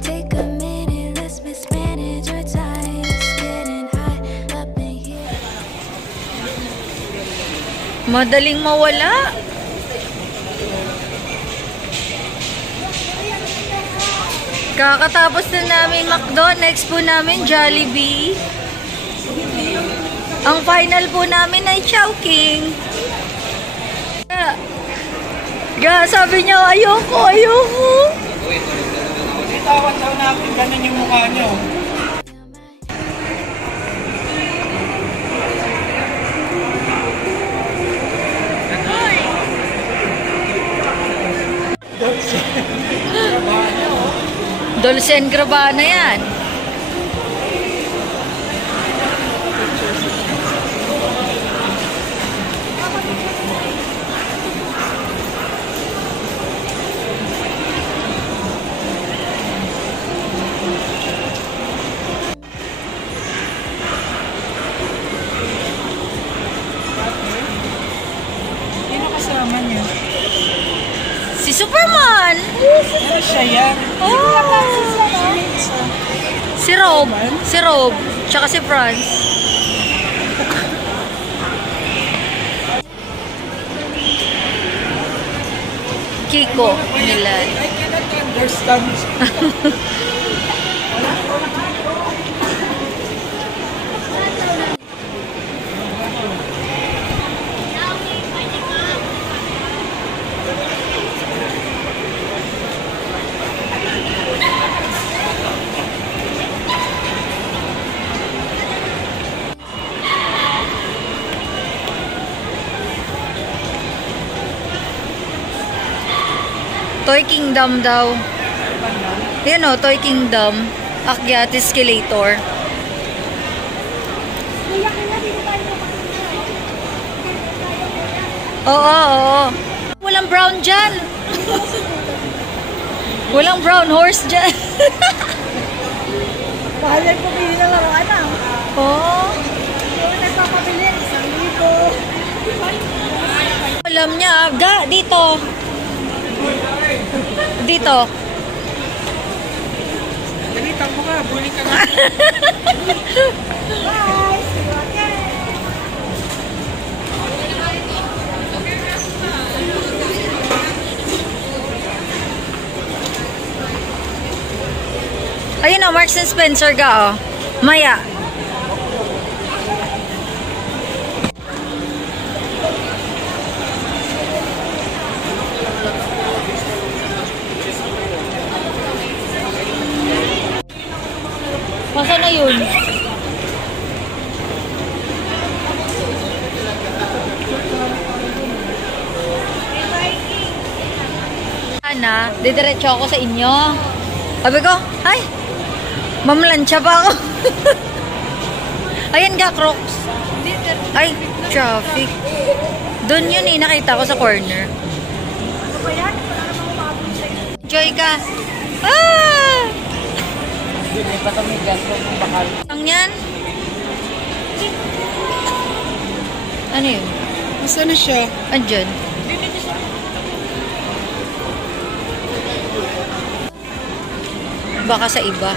Take a minute, let's mismanage our time. It's getting hot up in here. Madaling mawala. Kakatapos na namin McDo. Next po namin Jollibee. Ang final po namin ay Chowking. Sabi niya, ayoko. Tawad daw natin, ganun yung mukha niyo. Dolce & Gabbana yan. Sino kasama niyo? Si Superman! Ano siya yan? Si Rob. Tsaka si Franz. Kiko nila. I cannot understand. Toy Kingdom daw. Yan o, Toy Kingdom. Akyat escalator. Oo. Walang brown dyan. Walang brown horse dyan. Bahalay po pili na laruan na. Oo. Yung nagpapabili, 1,000. Alam niya, dito. Dito. Dalitan mo ka, buli ka nga. Bye! See you again! Ayun o, Marks and Spencer ka o. Maya. Masa na yun? Ana, didiretso ako sa inyo. Sabi ko, ay, mamlansya pa ako. Ayan nga, Crocs. Ay, traffic. Doon yun eh, nakita ko sa corner. Ano ba yan? Wala namang umabot sa'yo. Enjoy ka. Ah! Hindi pa kami gasto ng bakal. Ang yan? Ano yun? Masa na siya? Andyan. Baka sa iba.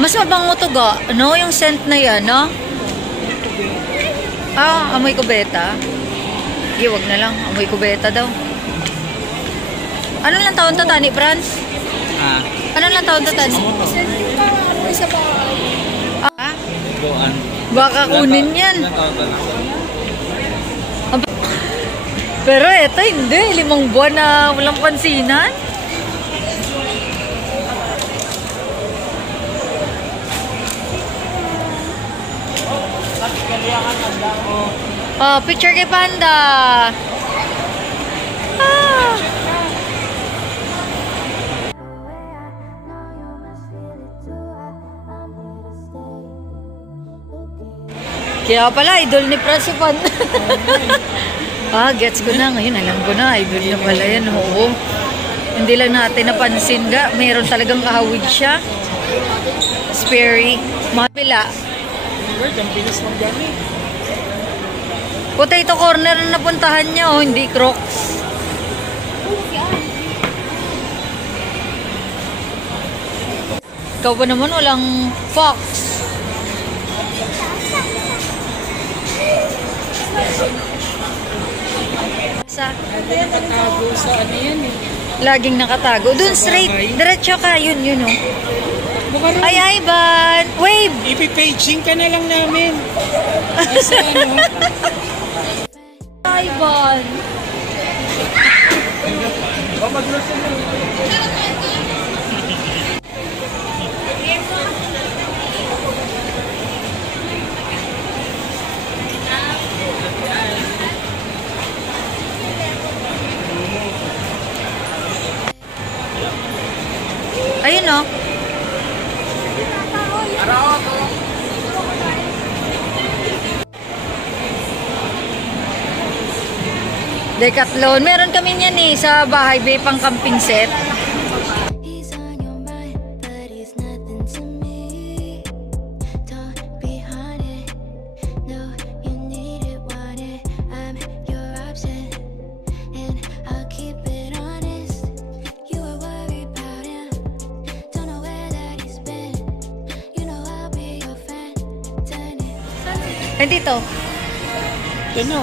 Mas mabango to ga. Ano? Yung scent na yan, no? Ah, amoy kubeta. Sige, wag na lang. Amoy kubeta daw. Ano lang taon to, Tani, Franz? Ah. Ano lang taon to, Tani? Ano isa pa? Ah? Doan. Baka kunin yan. Pero eto, hindi. 5 buwan na walang pansinan. Oh, picture kay Panda. Ah. Kaya pala, idol ni Franz si Panda. Ah, gets ko na. Ngayon, alam ko na. Idol na pala yan. Oo. Hindi lang natin napansin ga. Meron talagang kahawig siya. Sperry. Mapila. Ang bilis ng gani. Potato corner na napuntahan niya. Oh, hindi Crocs. Ikaw ba naman walang fox? Sa Nakatago sa ano yan eh. laging nakatago. Doon straight, diretso ka. Yun, oh. Baka rin, Ay, Ivan! Wave! ipipaging ka na lang namin. Kasi ano, Ivan! Ayun, oh. Decathlon. Meron kami niyan eh sa bahay, bay pang camping set. He's on your mind, but he's nothing to me. Don't be haunted. No, you need it, want it. I'm your option, and I'll keep it honest. You were worried about him. Don't know where that he's been. You know I'll be your friend. Turn it. Dito. ano,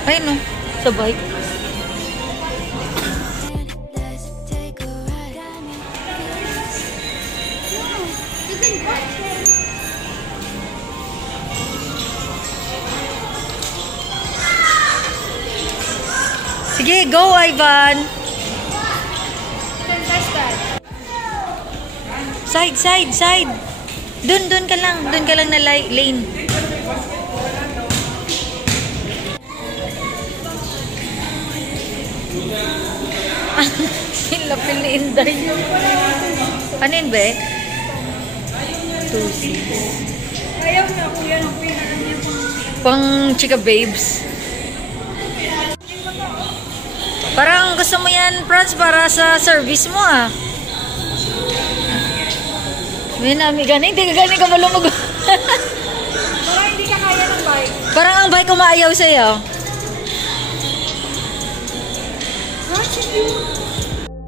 Ayun, oh. Sa bike. Let's take a ride. You can watch it. Sige, go, Ivan! You can touch that. Side! Dun ka lang. Dun ka lang na lane. Lapil ni Inday. Ano yun, be? 2-6. Ayaw na kuya ng pinaka niya Pang chika babes. Parang gusto mo yan, Franz, para sa service mo, ah. May nami ganing, hindi ka ganing ka malumog. Baka hindi ka kaya ng bike. Parang ang bike umaayaw sa'yo.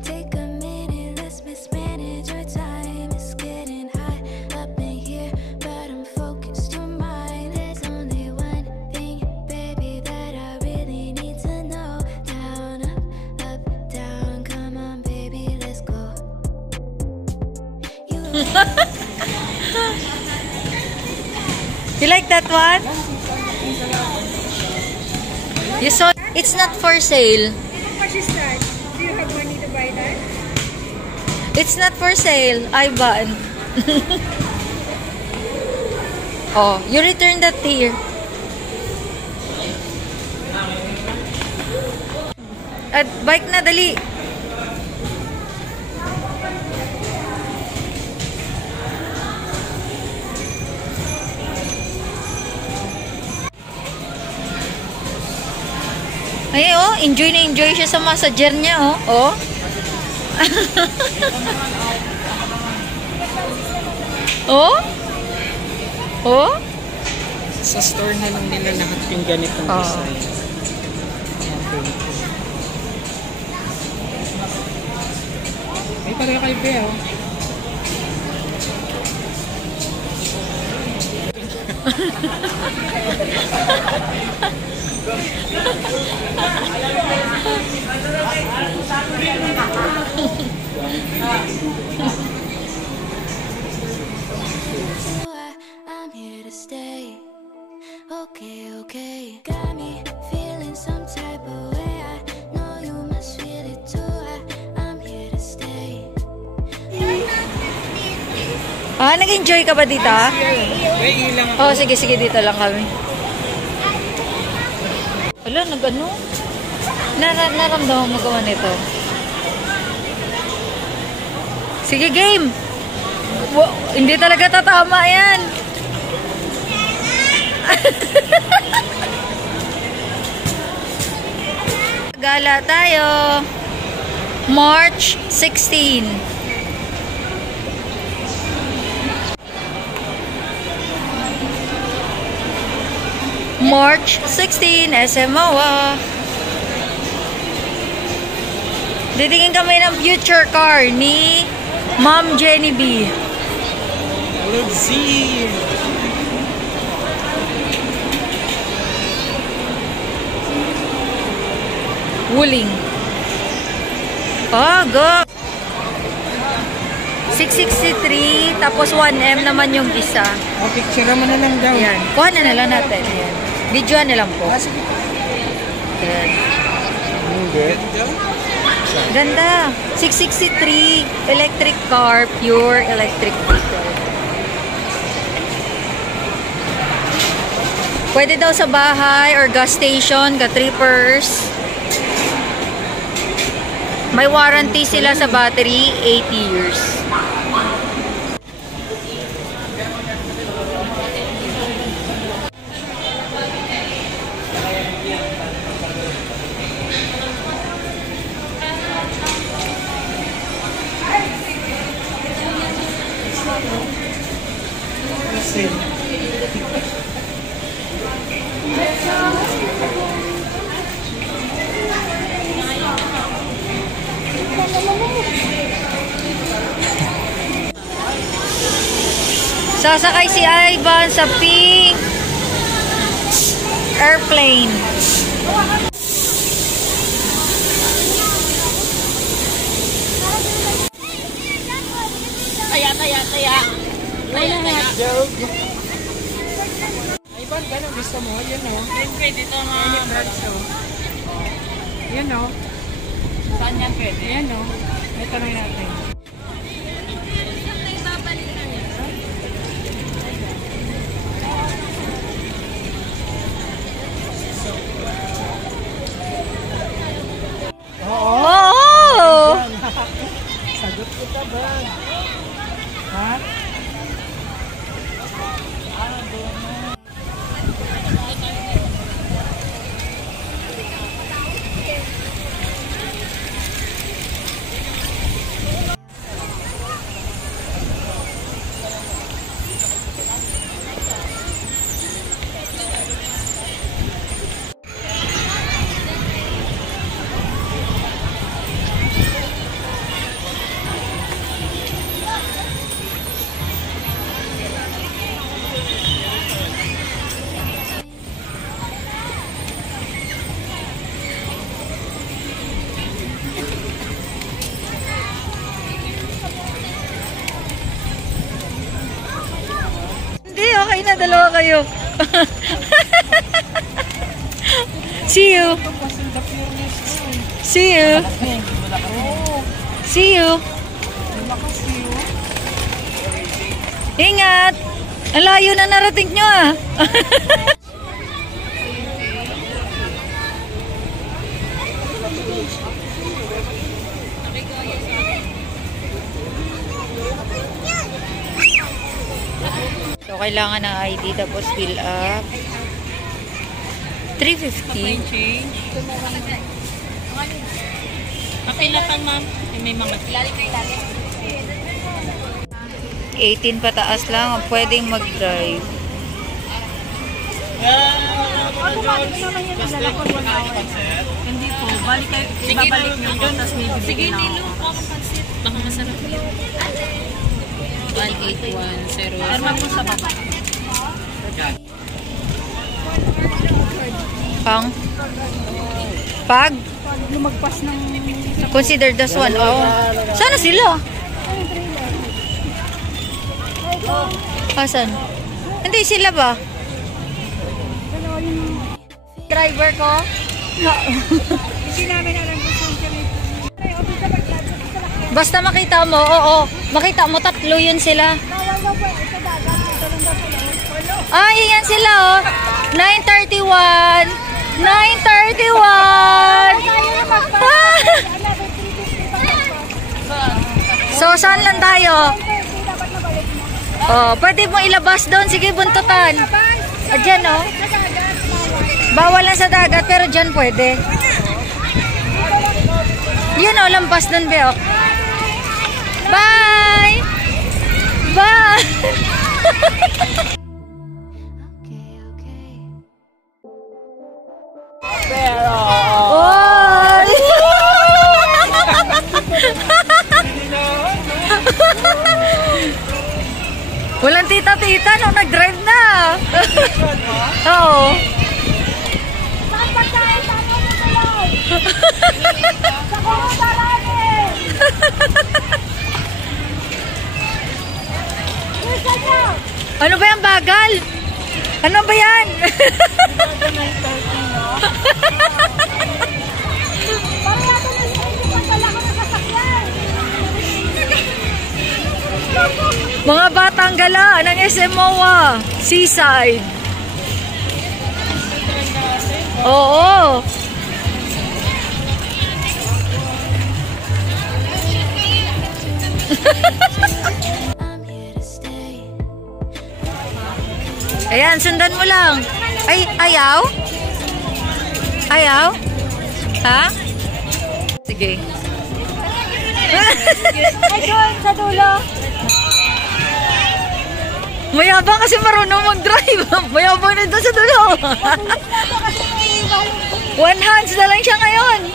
Take a minute, let's mismanage our time. It's getting hot up in here, but I'm focused on mine. There's only one thing, baby, that I really need to know. Down, up, down, come on, baby, let's go. You like that one? You saw, it's not for sale. How much is that? Do you have money to buy that? It's not for sale, Ivan. Oh, you return that here. At bike na, dali. Ay, oh, enjoy na enjoy siya sa massager niya, oh. Oh. Oh? Oh? sa store na lang nila lahat yung ganitong Oo. design. May pareho kay Bea, oh. I'm here to stay. Okay, okay. Got me feeling some type of way. I know you must feel it too. I'm here to stay. Ah, nag-enjoy ka ba dito? May ilang Oh, sige, sige, dito lang kami. Wala, nag-ano? Naramdaman mo gawa nito. Sige, game! Hindi talaga tatama yan. Gala tayo. March 16. March 16, SM MOA. Titingin kami ng future car ni Ma'am Jenny B. Let's see. Wuling. Oh, go! 663, tapos 1M naman yung isa. O, picture mo na lang daw. Ayan. Kuha na lang natin. Ayan. Videoan na lang po. Ah, sige. Ayan. Good. Ganda. 663, electric car, pure electric vehicle. Pwede daw sa bahay or gas station, ka-trippers. May warranty sila sa battery, 80 years. Sasakay si Ivan sa pink airplane. Taya. Wala na. Joke. Ay, Ivan, gano'n gusto mo? Yan o. Pwede ito mga birds o. Yan o. Saan yan pwede? Yan o. Ito na natin. Oo! Sagot ko ka ba? Ha? Hindi, okay na. Dalawa kayo. See you. See you. See you. Ingat. Ang layo na narating nyo ah. So, kailangan ng ID tapos fill up. 350. Okay na ka, ma'am. May mga 18 pataas lang ang pwedeng mag-drive. Hindi po. Babalik niyo po. Tapos may bibigyan na ako. Baka masarap yun. 18108. Pero po sa baba. Pag Lumagpas ng... consider this one. Oh. Sana sila? Asan? Hindi sila ba? Driver ko? Hindi namin alam kung saan kami. Basta makita mo, oo. Makita mo, tatlo yun sila. Bawal daw po. Ito dagat. Ito lang daw po. Ay, yan sila, oh. 931. 931. So, saan lang tayo? Oh, pwede mo ilabas doon. Sige, buntutan. Diyan, oh. Bawal lang sa dagat, pero dyan pwede. Yun, oh, lampas doon, be, oh. Bye! Bye! Pero... Oy! naman! Mga batang gala ng SM MOA Seaside. Oo. I'm here to stay. Ayan, sundan mo lang. Ay, ayaw? Ayaw? Ha? Sige. Ay, doon, sa dulo. Mayabang kasi marunong mag-drive. Mayabang na doon sa dulo. One hands na lang siya ngayon.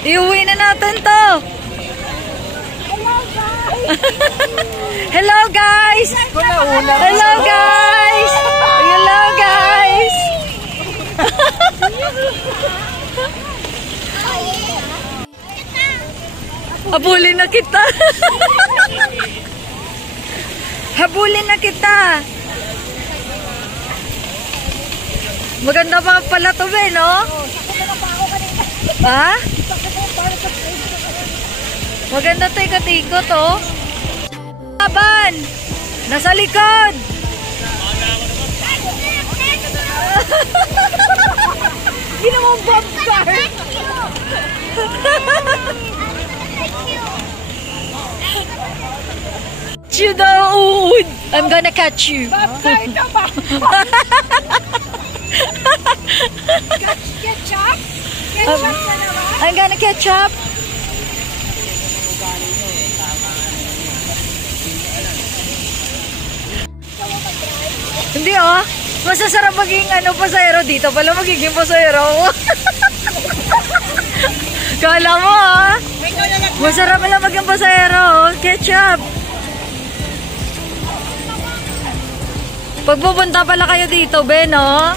Iuwi na natin to. Hello guys. Hello guys. Hello guys. Habulin na kita. Habulin na kita. Maganda pa pala to, Ben, no? Ha? Maganda to, ikot-ikot, oh. Laban! Nasa likod! Ginawang bomb card! You know, I'm gonna catch you. Ketchup? Ketchup na naman? I'm gonna catch up. Hindi oh. Masasarap maging pasahero dito. Pala magiging pasahero. Kala mo ah. Masarap pala maging pasahero. Ketchup. Pagpupunta pala kayo dito, Ben, oh.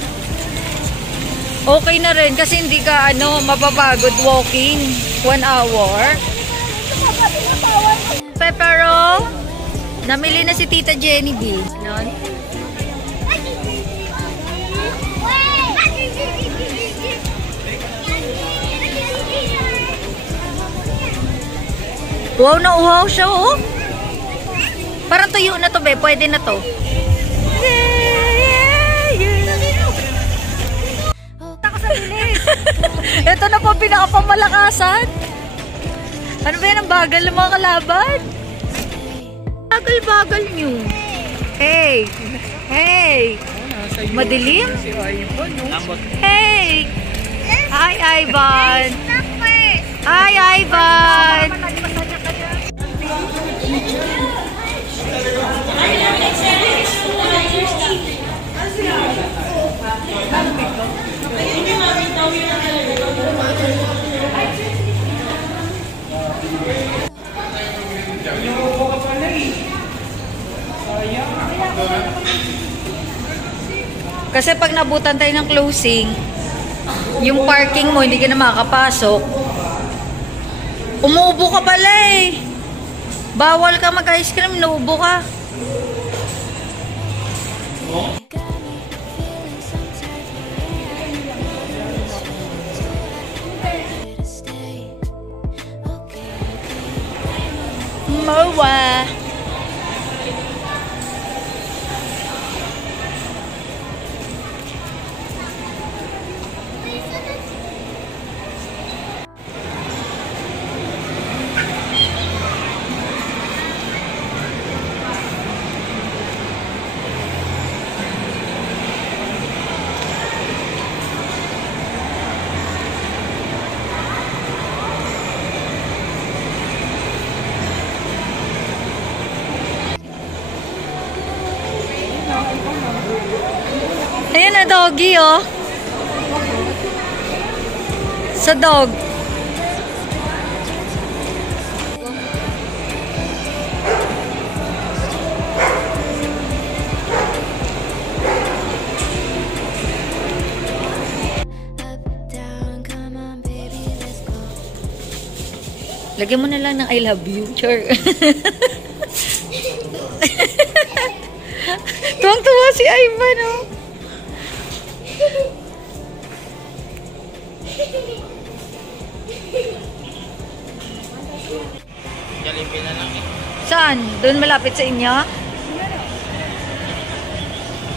Okay na rin kasi hindi ka mapapagod walking 1 hour. Pepero, namili na si Tita Jenny B. Nun? Wow, nauhaw siya, oh. Parang tuyo na to, be. Pwede na to. Ito na po pinakapamalakasan. Ano ba yan ang bagal ng mga kalaban? Bagal-bagal nyo. Hey! Hey! Madilim? Hey! Hi, Ivan! Hi, Ivan! Kasi pag nabutan tayo ng closing, yung parking mo hindi ka na makakapasok. Umuubo ka pala eh. Bawal ka mag-ice cream, nauubo ka. MOA. Ayan na, doggy, oh. Sa dog. Lagyan mo na lang ng I love you. Sure. Tuwang-tuwa si Ivan, oh. Jollibee na lang eh. Saan? Doon malapit sa inyo?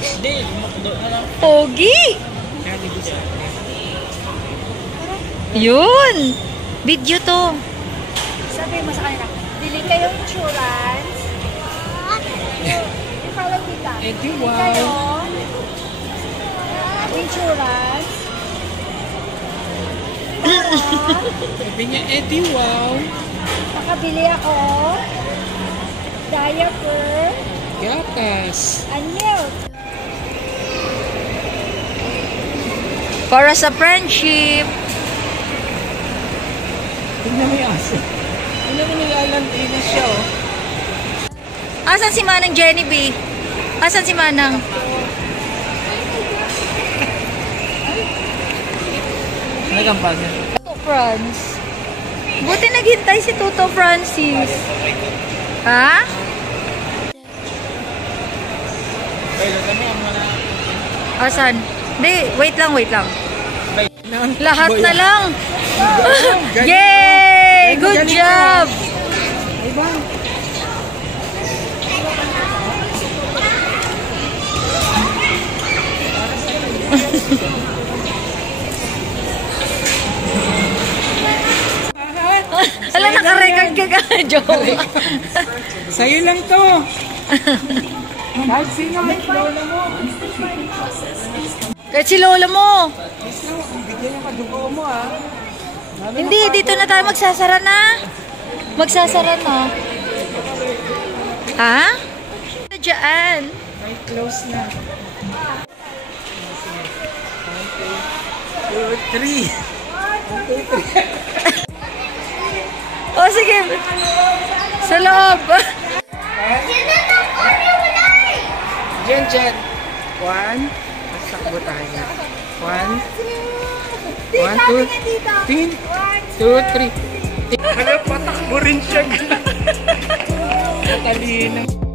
Hindi, doon na lang. Pogi! Yun! Video to. Sabi mo sa kanila, bili kayong insurance. Ikaw kita. Eddie, Bili wow. kayo insurance. Sabi niya, Eddie, wow. Makabili ako diaper Gatas. and milk. Para sa friendship. Tingnan mo yung aso. Tingnan mo nilalandi na siya, oh. Asan si Manang Jenny B? Asan si Manang? Nagampag. Toto Franz. Buti naghintay si Toto Francis. Ha? Asan? Di, wait lang. Lahat na lang. Yay! Good job! Alam, nakarecord ka ka, Joe. Sa'yo lang to. Kahit sino may lola mo. Kahit si Lola mo. Bigyan ng kadugo mo, ha. Hindi, dito na tayo magsasara na. Magsasara na. Ha? Diyan. May close na. 1, 2, 3. O, sige. Sa loob. Diyan. 1. Sakbo tayo. 1, 2, 3. Ano, patakbo rin siya. Talino.